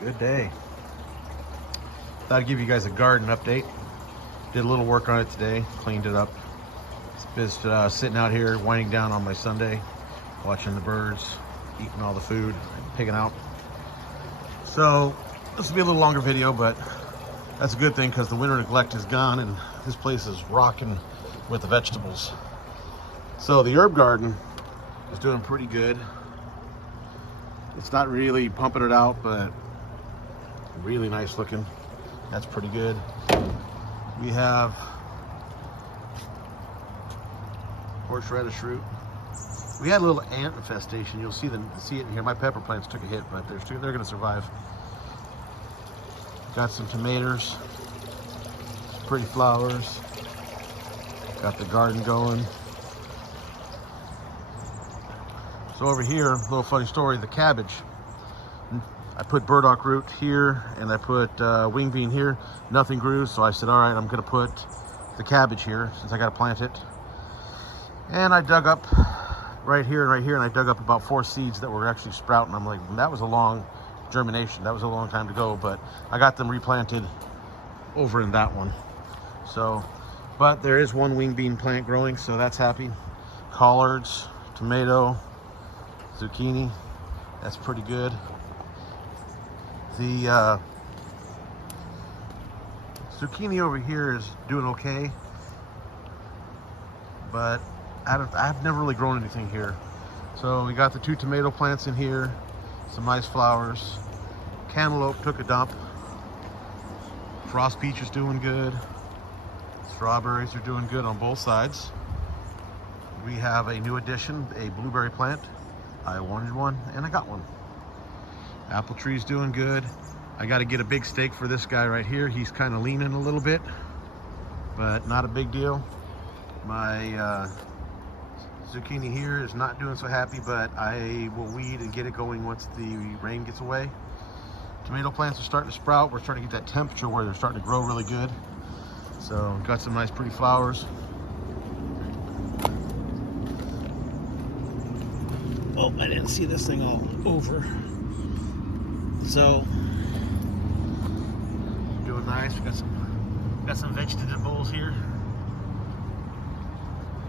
Good day. Thought I'd give you guys a garden update. Did a little work on it today, cleaned it up. It's just sitting out here, winding down on my Sunday, watching the birds, eating all the food, picking out. So this will be a little longer video, but that's a good thing because the winter neglect is gone and this place is rocking with the vegetables. So the herb garden is doing pretty good. It's not really pumping it out, but really nice looking. That's pretty good. We have horseradish root. We had a little ant infestation. You'll see it in here. My pepper plants took a hit, but they're going to survive. Got some tomatoes, pretty flowers. Got the garden going. So over here, a little funny story, the cabbage. I put burdock root here and I put wing bean here. Nothing grew, so I said, all right, I'm gonna put the cabbage here since I gotta plant it. And I dug up right here and right here, and I dug up about 4 seeds that were actually sprouting. I'm like, that was a long germination. That was a long time to go, but I got them replanted over in that one. So, but there is one wing bean plant growing, so that's happy. Collards, tomato, zucchini, that's pretty good. The zucchini over here is doing okay, but I've never really grown anything here. So we got the 2 tomato plants in here, some nice flowers. Cantaloupe took a dump. Frost peach is doing good. Strawberries are doing good on both sides. We have a new addition, a blueberry plant. I wanted one and I got one. Apple tree's doing good. I got to get a big stake for this guy right here. He's kind of leaning a little bit, but not a big deal. My zucchini here is not doing so happy, but I will weed and get it going once the rain gets away. Tomato plants are starting to sprout. We're starting to get that temperature where they're starting to grow really good. So got some nice pretty flowers. Oh, I didn't see this thing all over. So, doing nice. We got some vegetables here.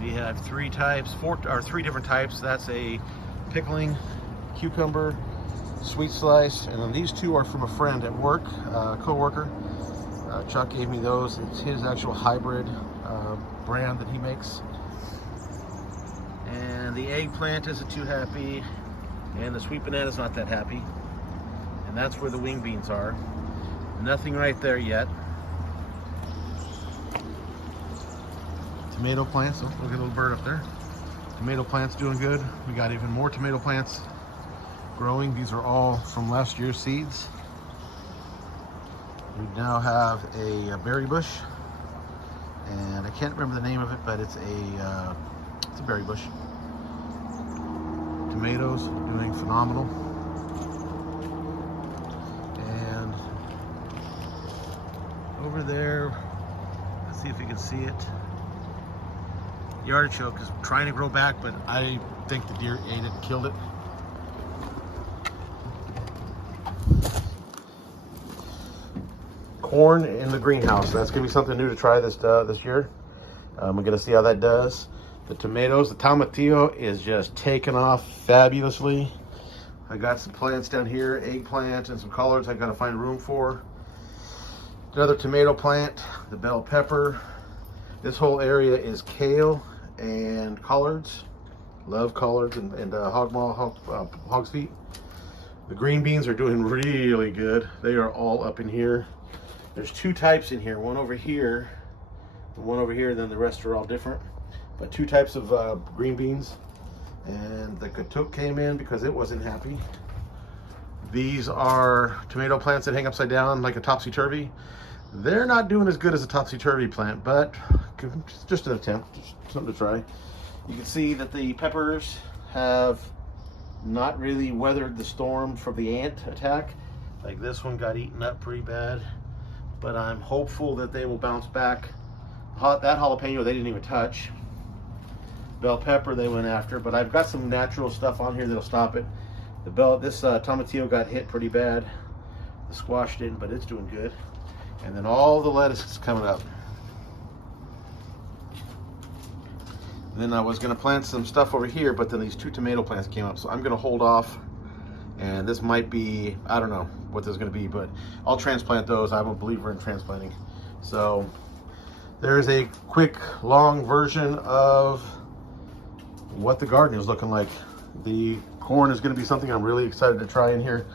We have 3 different types. That's a pickling, cucumber, sweet slice, and then these 2 are from a friend at work, co-worker. Chuck gave me those. It's his actual hybrid brand that he makes. And the eggplant isn't too happy, and the sweet banana is not that happy. And that's where the wing beans are. Nothing right there yet. Tomato plants, oh, look at a little bird up there. Tomato plants doing good. We got even more tomato plants growing. These are all from last year's seeds. We now have a berry bush, and I can't remember the name of it, but it's a berry bush. Tomatoes doing phenomenal. And over there, let's see if you can see it. The artichoke is trying to grow back, but I think the deer ate it and killed it. Corn in the greenhouse. That's gonna be something new to try this year. We're gonna see how that does. The tomatoes, the tomatillo is just taking off fabulously. I got some plants down here, eggplant and some collards I gotta find room for. Another tomato plant, the bell pepper. This whole area is kale and collards. Love collards and hog's feet. The green beans are doing really good. They are all up in here. There's 2 types in here, one over here, and one over here, then the rest are all different. But 2 types of green beans. And the katuk came in because it wasn't happy. These are tomato plants that hang upside down like a topsy-turvy. They're not doing as good as a topsy-turvy plant, but just an attempt, just something to try. You can see that the peppers have not really weathered the storm from the ant attack. Like this one got eaten up pretty bad, but I'm hopeful that they will bounce back. That jalapeno they didn't even touch. Bell pepper they went after, but I've got some natural stuff on here that'll stop it. This tomatillo got hit pretty bad. The squash didn't, but it's doing good. And then all the lettuce is coming up. And then I was gonna plant some stuff over here, but then these 2 tomato plants came up, so I'm gonna hold off. And this might be, I don't know what this is gonna be, but I'll transplant those. I'm a believer in transplanting. So there's a quick, long version of what the garden is looking like. The corn is gonna be something I'm really excited to try in here.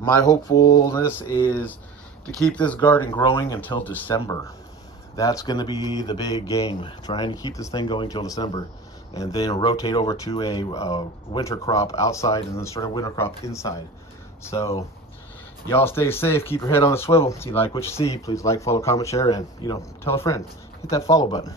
My hopefulness is to keep this garden growing until December. That's going to be the big game, trying to keep this thing going till December, and then rotate over to a winter crop outside and then start a winter crop inside. So y'all stay safe, keep your head on a swivel. If you like what you see, please like, follow, comment, share, and tell a friend. Hit that follow button.